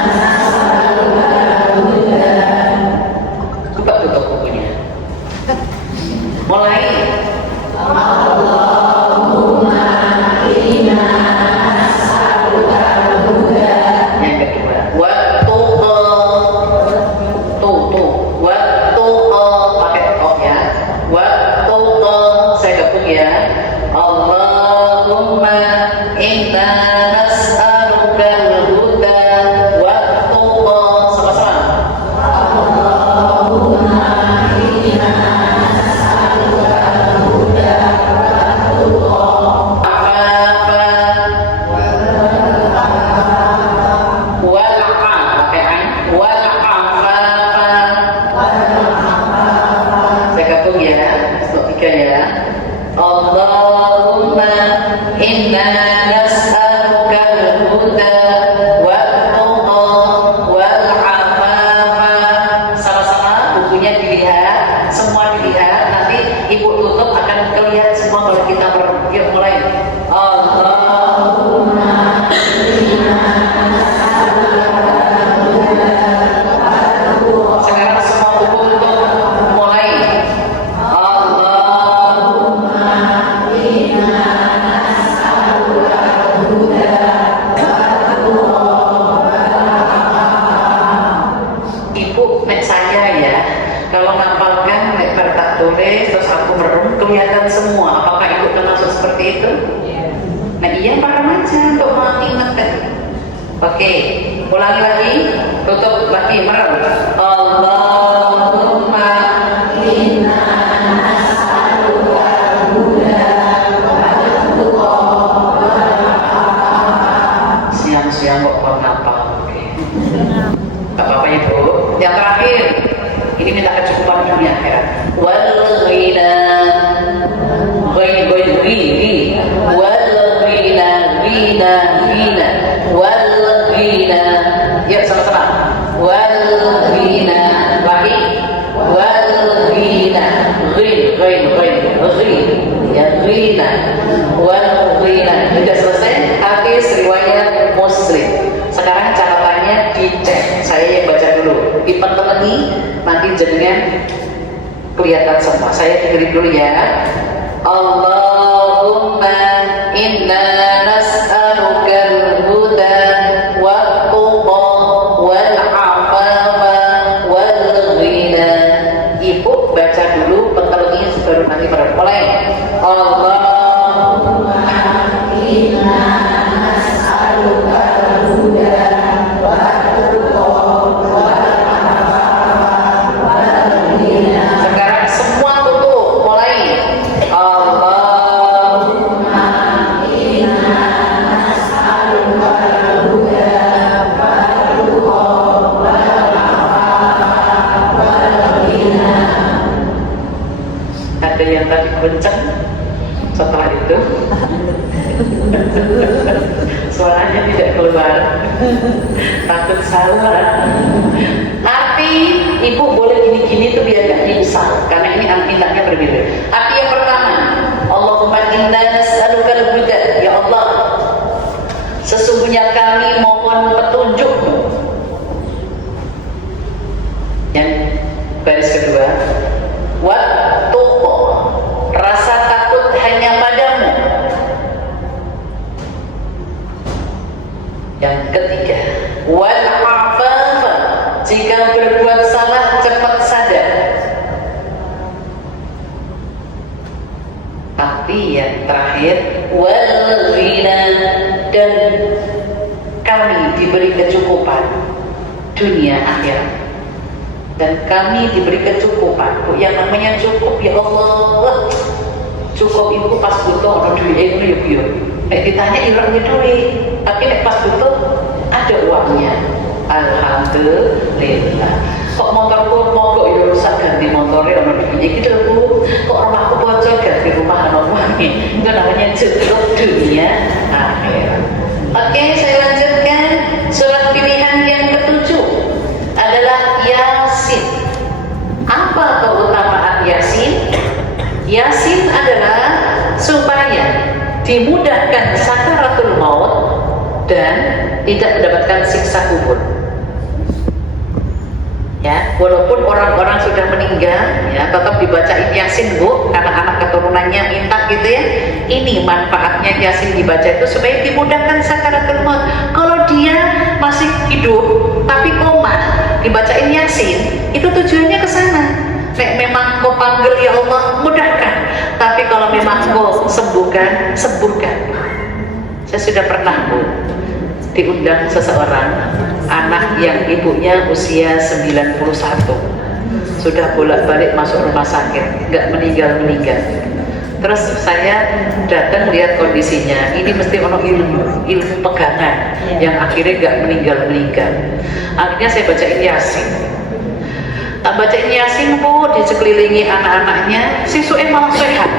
nas'alukal huda. Coba tutup bukunya. Mulai. Allahumma inna nas'alukal huda. Yang kedua, wa tuqa. Wa tuqa pakai to ya. Wa tuqa saya gabung ya. Allahumma inna nas'alukal huda wa tuqa. Sama-sama. Allahumma inna nas'alukal huda wa tuqa. Wal'a pakai ain. Wal'afafa. Saya gabung ya. Untuk 3 ya. Allahumma inna nas'alukal huda wa tuqa wal afafa. Sama-sama bukunya dilihat, semua dilihat. Nanti Ibu tutup akan kelihatan semua kalau kita yuk mulai. Allahumma inna nas'alukal huda wa tuqa. Sekarang semua buku tutup, mulai. Allahumma inna nas'alukal huda wa tuqa. Ibu nek saya ya, kalau ngapalkan nek tak tulis terus aku merem kelihatan semua. Apakah Ibu termasuk seperti itu? Nah iya paham aja untuk mengingatkan. Oke, ulangi lagi, tutup lagi, merem. Allahumma inna nas'alukal huda wa tuqa. Siang-siang kok ngapal. Oke. Gak apa-apa Ibu. Yang terakhir, ini minta kecukupan dunia akhirat. Wal ghina. Wal ghina. Yuk sama-sama. Wal ghina. Lagi. ghina wal ghina. Sudah selesai hadis riwayat Muslim. Sekarang catatannya dicek, saya yang baca dulu, dipenteleni nanti jenengan kelihatan semua. Saya dengerin dulu ya. Allahumma inna nas'alukal huda wa tuqa wal afafa wal ghina. Ibu baca dulu penteleni baru nanti pada mulai. Allahumma inna nas'alukal huda wa tuqa wal afafa wal ghina. Sekarang semua tutup, mulai. Allahumma inna nas'alukal huda wa tuqa wal afafa wal ghina. Ada yang tadi kenceng, setelah itu suaranya tidak keluar, takut salah. Arti ibu boleh gini-gini tuh biar gak nyesal, karena ini artinya berbeda. Arti yang pertama, Allahumma inna nas'alukal huda, ya Allah, sesungguhnya kami mohon petunjuk-Mu. Yang baris kedua, wa tuqa, rasa takut hanya padamu. Yang ketiga, wal afafa, jika berbuat salah cepat sadar. Tapi yang terakhir, wal ghina, dan kami diberi kecukupan dunia akhirat. Dan kami diberi kecukupan. Yang namanya cukup, ya Allah, cukup itu pas butuh ono duit itu ya. Ditanya ilang duit, tapi pas butuh ada uangnya. Alhamdulillah. Kok motorku mogok ya rusak, ganti motornya ono duitnya gitu loh Bu. Kok rumahku bocor, ganti rumah ono uangnya. Itu namanya cukup dunia akhirat. Oke, saya lanjutkan. Surat pilihan yang ketujuh adalah Yasin. Apa keutamaan Yasin? Yasin adalah supaya dimudahkan sakaratul maut dan tidak mendapatkan siksa kubur. Ya, walaupun orang-orang sudah meninggal, ya tetap dibacain Yasin Bu, karena anak keturunannya minta gitu ya. Ini manfaatnya Yasin dibaca itu supaya dimudahkan sakaratul maut. Kalau dia masih hidup tapi koma, dibacain Yasin, itu tujuannya ke sana. Nek memang kau panggil ya Allah, mudahkan. Tapi kalau memang kau sembuhkan, sembuhkan. Saya sudah pernah Bu diundang seseorang, anak yang ibunya usia 91, sudah bolak-balik masuk rumah sakit, nggak meninggal. Terus saya datang lihat kondisinya, ini mesti ono ilmu pegangan yang akhirnya nggak meninggal. Akhirnya saya bacain Yasin. Tak bacain Yasin Bu, di sekelilingi anak-anaknya, sisuknya malah sehat.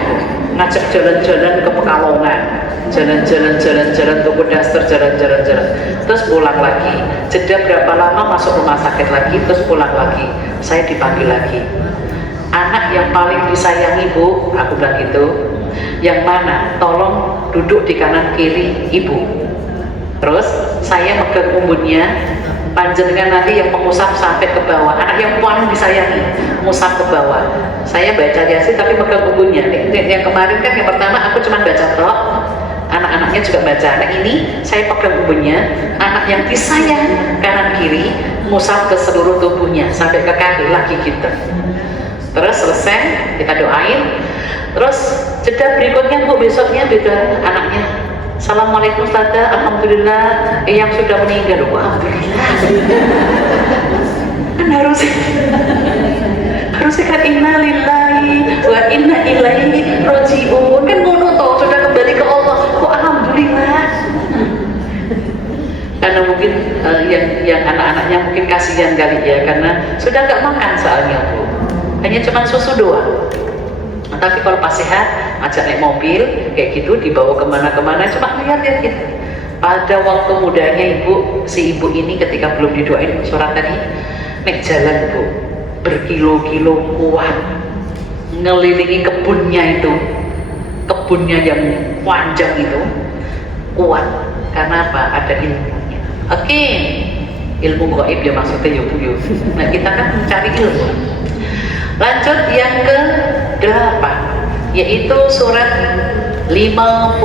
Ngajak jalan-jalan ke Pekalongan, jalan-jalan tuku daster, jalan-jalan, terus pulang lagi. Jeda berapa lama masuk rumah sakit lagi, terus pulang lagi. Saya dipanggil lagi. Anak yang paling disayangi Bu, aku bilang gitu, yang mana? Tolong duduk di kanan kiri ibu. Terus saya megang umbunnya, panjenengan nanti yang mengusap sampai ke bawah. Anak yang paling disayangi, mengusap ke bawah. Saya baca Yasin tapi megang umbunnya. Yang kemarin kan yang pertama aku cuma baca tok, anak-anaknya juga baca. Nah ini saya pegang umbunnya, anak yang disayang kanan kiri, mengusap ke seluruh tubuhnya sampai ke kaki lagi gitu. Terus selesai, kita doain. Terus jeda berikutnya Bu, besoknya beda anaknya. Assalamualaikum Ustazah, alhamdulillah yang sudah meninggal. Alhamdulillah. Kan harusnya kan inna lillahi wa inna ilaihi raji'un. Kan ngono toh, sudah kembali ke Allah. Kok alhamdulillah? Karena mungkin yang anak-anaknya mungkin kasihan kali ya, karena sudah nggak makan soalnya Bu. Hanya cuma susu doang. Tapi kalau pas sehat, ajak naik mobil kayak gitu, dibawa kemana-kemana, cuma lihat-lihat gitu. Pada waktu mudanya si ibu ini ketika belum didoain surat tadi, naik jalan Bu, berkilo-kilo kuat, ngelilingi kebunnya itu, kebunnya yang panjang itu kuat. Karena apa? Ada ilmunya. Oke, ilmu gaib ya maksudnya ya Bu. Nah kita kan mencari ilmu. Lanjut yang ke-8, yaitu surat 55,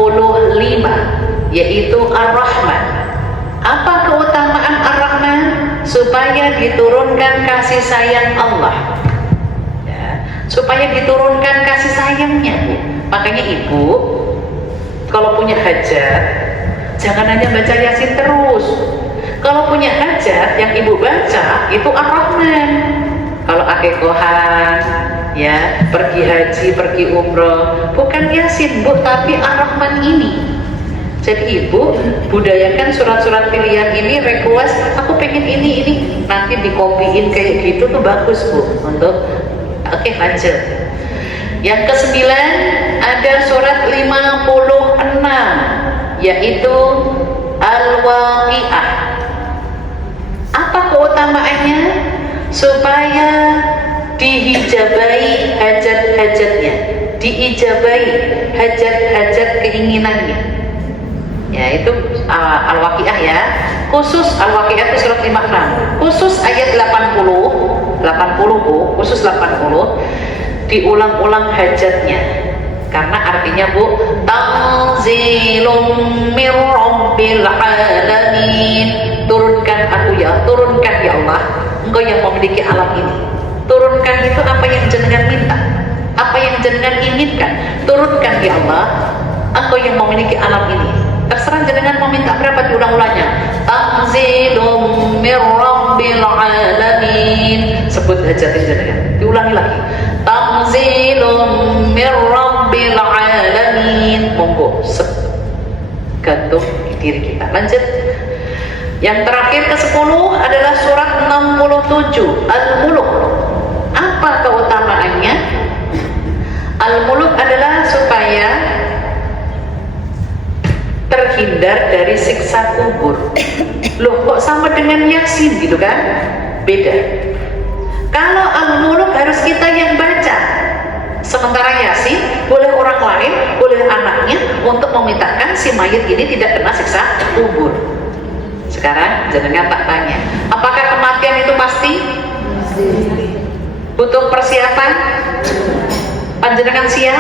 yaitu Ar-Rahman. Apa keutamaan Ar-Rahman? Supaya diturunkan kasih sayang Allah ya, supaya diturunkan kasih sayangnya Bu. Makanya Ibu kalau punya hajat jangan hanya baca Yasin terus. Kalau punya hajat yang Ibu baca itu Ar-Rahman. Kalau akikohan ya, pergi haji, pergi umroh, bukan Yasin Bu, tapi Ar-Rahman ini. Jadi Ibu budayakan surat-surat pilihan ini, request aku pengen ini, nanti dikopiin kayak gitu tuh bagus Bu untuk. Oke, lanjut. Yang ke-9 ada surat 56, yaitu Al-Waqi'ah. Apa keutamaannya? Supaya dihijabai hajat-hajatnya, diijabai hajat-hajat keinginannya. Ya itu Al-Waqi'ah ya. Khusus Al-Waqi'ah itu surat 56. Khusus ayat 80 Bu, khusus 80 diulang-ulang hajatnya. Karena artinya Bu, tanzilum mir rabbil alamin. Turunkan aku ya, turunkan ya Allah, Engkau yang memiliki alam ini. Turunkan itu apa yang jenengan minta, apa yang jenengan inginkan. Turunkan ya Allah, Engkau yang memiliki alam ini. Terserah jenengan mau minta berapa, diulang-ulangnya. Tanzilum mir rabbil alamin. Sebut hajatin jenengan, diulangi lagi. Tanzilum mir rabbil alamin. Monggo gantung di diri kita. Lanjut. Yang terakhir ke-10 adalah surat 67 Al-Muluk. Apa keutamaannya? Al-Muluk adalah supaya terhindar dari siksa kubur. Loh kok sama dengan Yasin gitu kan? Beda. Kalau Al-Muluk harus kita yang baca, sementara Yasin boleh orang lain, boleh anaknya untuk memintakan si mayit ini tidak kena siksa kubur. Sekarang jenengan tak tanya, apakah kematian itu pasti? Butuh persiapan? Panjenengan siap?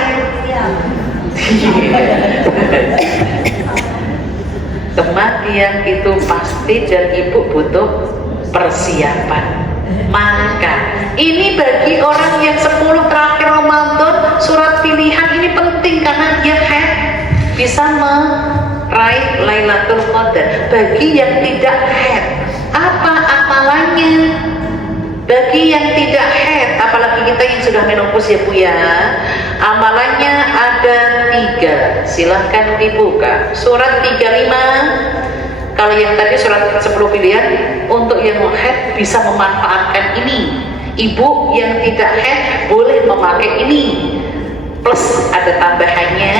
Kematian itu pasti dan Ibu butuh persiapan. Maka ini bagi orang yang 10 terakhir Ramadan, surat pilihan ini penting karena dia bisa meraih Lailatul Qadar. Bagi yang tidak haid, apa amalannya? Bagi yang tidak haid, apalagi kita yang sudah menopause ya Bu ya, amalannya ada 3. Silahkan dibuka surat 35. Kalau yang tadi surat 10 pilihan, untuk yang haid bisa memanfaatkan ini. Ibu yang tidak haid boleh memakai ini. Plus ada tambahannya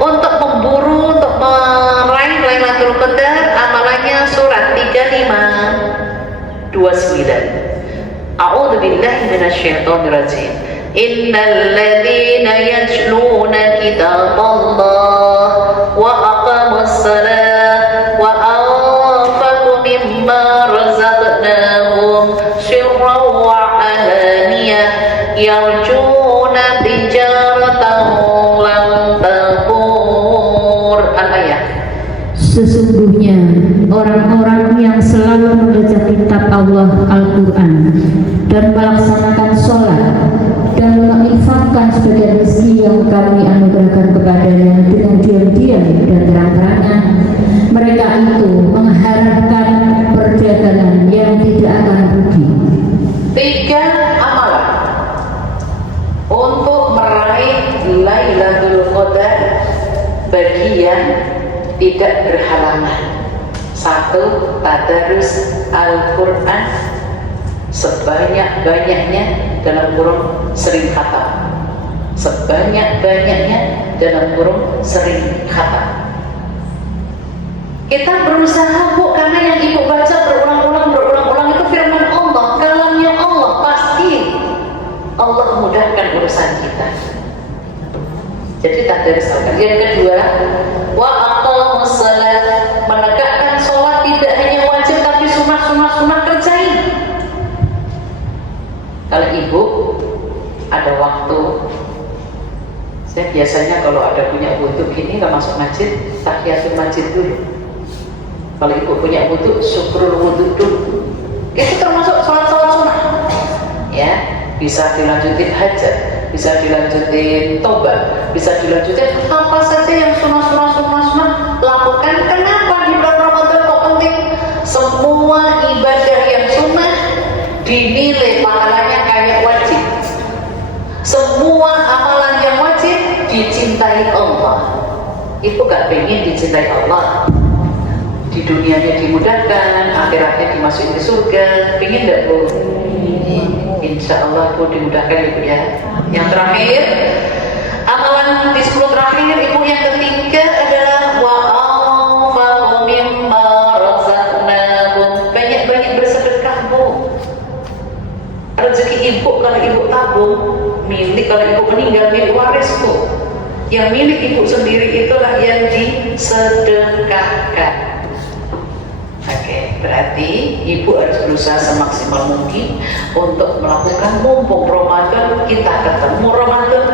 untuk memburu, untuk meraih Lailatul Qadar, amalannya surat 35 29. A'udzu billahi minasyaitonir rajim. Innal ladzina yatluna kitaballah wa aqamus shalah wa anfaqu mimma razaqnahum sirran wa alaniyah yarjuna tijaratan lan tabur. Al-ayat. Sesungguhnya orang-orang yang selalu membaca kitab Allah Al-Quran dan melaksanakan sholat dan menginfakkan sebagian rezeki yang kami anugerahkan kepadanya dengan diam-diam dan terang-terangan, mereka itu mengharapkan perdagangan yang tidak akan rugi. 3 amalan untuk meraih Lailatul Qadar bagi yang tidak berhalangan. 1. Tadarus Al-Quran sebanyak-banyaknya, dalam kurung sering khatam. Sebanyak-banyaknya dalam kurung sering khatam. Kita berusaha Bu, karena yang Ibu baca berulang-ulang itu firman Allah, kalamnya Allah, pasti Allah mudahkan urusan kita. Jadi tak dirisaukan. Yang kedua, wa aqamus shalah, menegakkan sholat tidak hanya wajib tapi sunnah kerjain. Kalau ibu ada waktu, saya biasanya kalau ada punya wudu gini nggak masuk masjid, tahiyatul masjid dulu. Kalau ibu punya wudu, syukrul wudu dulu. Itu termasuk sholat sunnah. Ya, bisa dilanjutin hajat, bisa dilanjutin tobat, bisa dilanjutin apa saja yang sunnah lakukan. Kenapa di bulan Ramadan kok penting? Semua ibadah yang sunnah dinilai pahalanya kayak wajib. Semua amalan yang wajib dicintai Allah. Itu gak pengen dicintai Allah, di dunianya dimudahkan, akhiratnya dimasukin ke surga. Pengen gak Bu? Insya Allah Bu dimudahkan Ibu ya. Yang terakhir, amalan di 10 terakhir Ibu, yang ketiga adalah wa anfaqu mimma razaqnahum. Banyak-banyak bersedekah Bu. Rezeki Ibu kalau Ibu tabung, milik kalau Ibu meninggal milik waris Bu. Yang milik Ibu sendiri itulah yang disedekahkan. Oke, berarti Ibu harus berusaha semaksimal mungkin untuk melakukan, mumpung Ramadan kita ketemu Ramadan,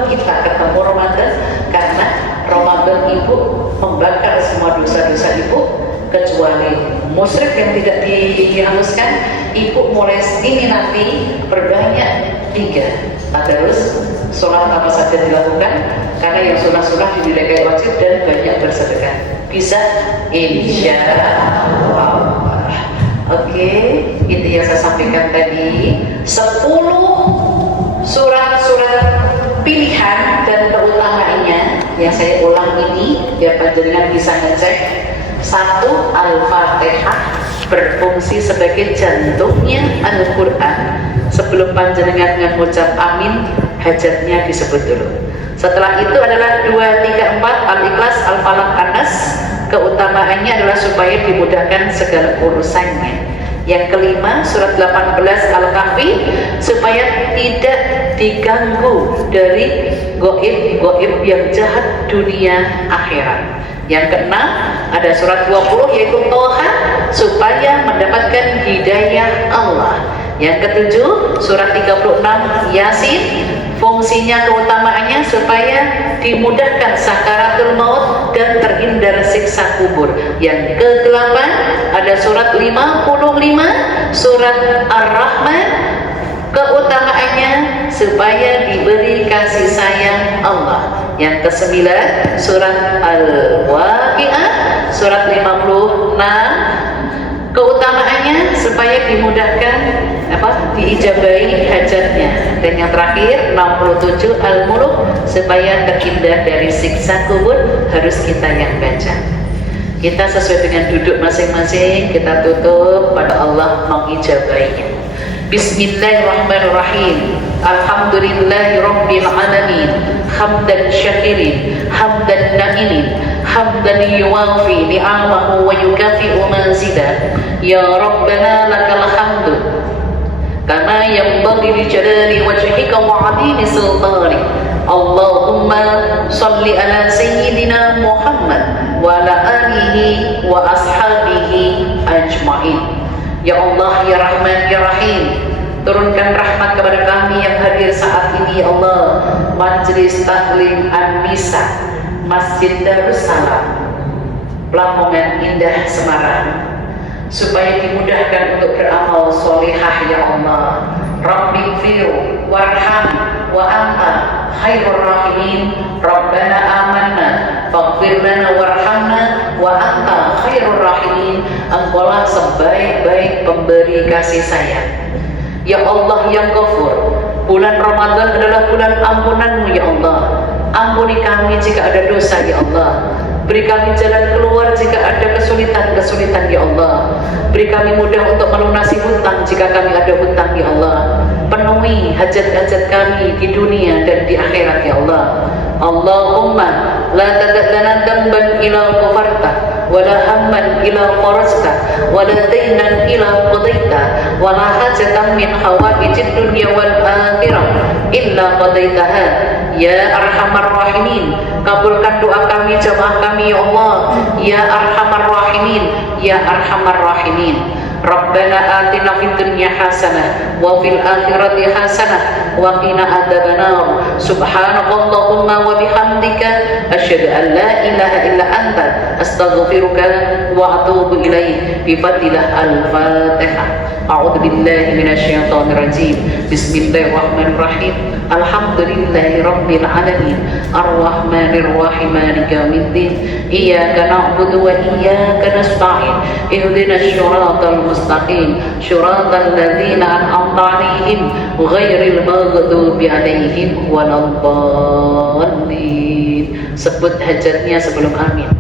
karena Ramadan Ibu membakar semua dosa-dosa Ibu, kecuali musyrik yang tidak dihanguskan. Ibu mulai ini nanti perbanyak 3 tadarus, sholat apa saja dilakukan, karena yang sunnah dinilai kayak wajib, dan banyak bersedekah. Bisa? Insya Allah. Oke, itu yang saya sampaikan tadi. 10 surat-surat pilihan dan keutamaannya yang saya ulang ini, biar panjenengan bisa ngecek. 1. Al-Fatihah berfungsi sebagai jantungnya Al-Quran. Sebelum panjenengan mengucap amin, hajatnya disebut dulu. Setelah itu adalah 2, 3, 4 Al-Ikhlas, Al-Falaq, An-Nas. Keutamaannya adalah supaya dimudahkan segala urusannya. Yang kelima, surat 18 Al-Kahfi, supaya tidak diganggu dari goib yang jahat dunia akhirat. Yang keenam, ada surat 20 yaitu Toha, supaya mendapatkan hidayah Allah. Yang ketujuh, surat 36 Yasin, fungsinya keutamaannya supaya dimudahkan sakaratul maut dan terhindar siksa kubur. Yang ke-8 ada surat 55 surat Ar-Rahman, keutamaannya supaya diberi kasih sayang Allah. Yang ke-9 surat Al-Waqi'ah surat 56, keutamaannya supaya dimudahkan diijabahi hajatnya. Dan yang terakhir 67 Al-Muluk, supaya terhindar dari siksa kubur, harus kita yang baca. Kita sesuai dengan duduk masing-masing, kita tutup pada Allah mengijabahinya. Bismillahirrahmanirrahim. Alhamdulillahi Rabbil Alamin. Hamdan syakirin, hamdan na'imin, hamdan yuwafi ni'amahu wa yukafi'u mazidah. Ya Rabbana lakal hamdu kama yanbaghi li jalali wajhika wa 'azimi sultanik. Allahumma shalli ala sayyidina Muhammad wa ala alihi wa ashabihi ajma'in. Ya Allah, ya Rahman, ya Rahim, turunkan rahmat kepada kami yang hadir saat ini, ya Allah. Majelis Taklim An-Nisa Masjid Darussalam, Lamongan Indah, Semarang, supaya dimudahkan untuk beramal solihah, ya Allah. Rabbi firu warham wa anta khairur rahimin. Rabbana amanna faghfir lana warhamna wa anta khairur rahimin. Engkaulah sebaik-baik pemberi kasih sayang, ya Allah yang Ghafur. Bulan Ramadan adalah bulan ampunan-Mu, ya Allah. Ampuni kami jika ada dosa, ya Allah. Beri kami jalan keluar jika ada kesulitan-kesulitan, ya Allah. Beri kami mudah untuk melunasi hutang jika kami ada hutang, ya Allah. Penuhi hajat-hajat kami di dunia dan di akhirat, ya Allah. Allahumma la tada' lana dhanban ila ghafarta wa la hamman ila farajta wa la daynan ila qadaita wa la hajatan min hawaijid dunya wal akhirah illa qadaitaha ya arhamar rahimin. Kabulkan doa kami, jamaah kami ya Allah, ya arhamar rahimin, ya arhamar rahimin. Rabbana atina fid dunya hasanah wa fil akhirati hasanah wa qina adzabannar. Subhanakallahumma wa bihamdika asyhadu an la ilaha illa anta astaghfiruka wa atubu ilaik. Bi fadlilah al-Fatihah. A'udzu billahi minasyaitonir rajim. Bismillahirrahmanirrahim. Alhamdulillahi rabbil alamin. Arrahmanir rahim. Maliki yaumiddin. Iyyaka na'budu wa iyyaka nasta'in. Ihdinas siratal mustaqim. Siratal ladzina an'amta 'alaihim ghairil maghdubi 'alaihim waladdallin. Sebut hajatnya sebelum amin.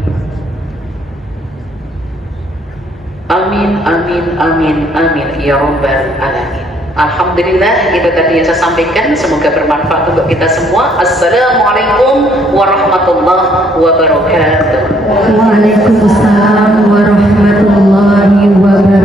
Amin, amin, amin, amin ya rabbal alamin. Alhamdulillah, itu tadi yang saya sampaikan, semoga bermanfaat untuk kita semua. Assalamualaikum warahmatullahi wabarakatuh. Waalaikumsalam warahmatullahi wabarakatuh.